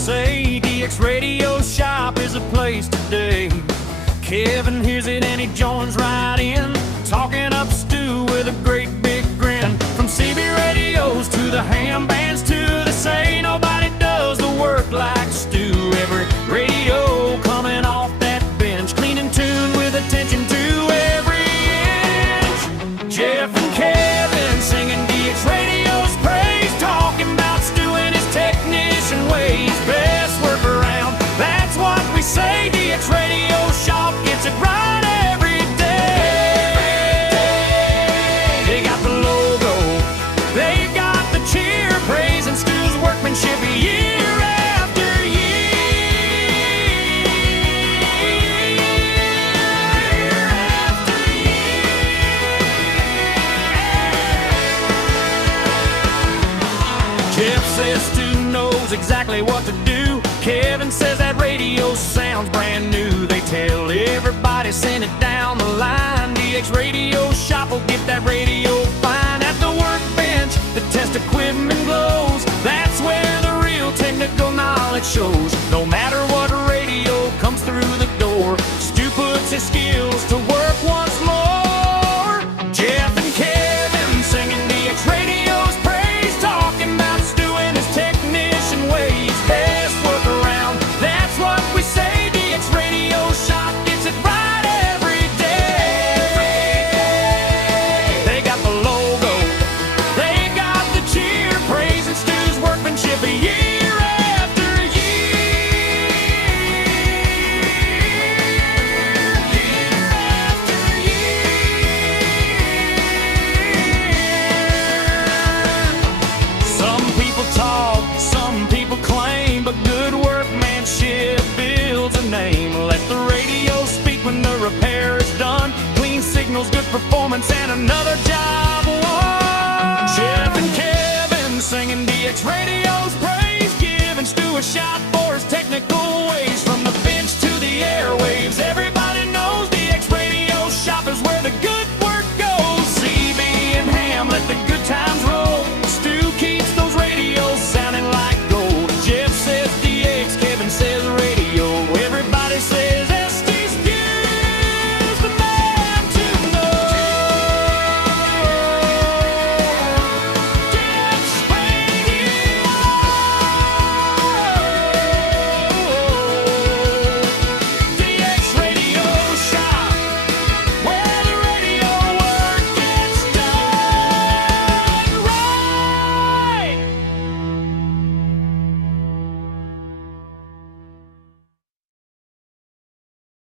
say DX Radio Shop is a place today. Kevin hears it and he joins right in, talking up Stu with a great big grin. From CB radios to the ham bands to the say nobody does the work like Stu. Every radio coming off that bench, clean and tuned with attention to every inch. Jeff and Kevin singing DX Radio's praise, talking about Stu and his technician ways. Best work around, that's what we say. DX Radio Shop gets it right every day. They got the logo, they got the cheer, praising Stu's workmanship year after year. Year after year. Jeff says Stu knows exactly what to do. Kevin says that radio sounds brand new. They tell everybody, send it down the line. DX Radio Shop will get that radio fine. At the workbench, the test equipment glows. That's where the real technical knowledge shows. No matter what radio comes through the door, Stu puts his skills to work once more. Jeff and Kevin singing DX Radio's praise, talking about Stu and his technician ways. Best work around, that's what we say. DX Radio Shop gets it right every day. They got the logo, they got the cheer, praising Stu's workmanship year after year. Year after year. Some people talk, some people claim, but good workmanship builds a name. Let the radio speak when the repair is done. Clean signals, good performance, and another job won. Jeff and Kevin singing DX Radio's praise, giving Stu a shot for his technical ways. From the bench to the airwaves,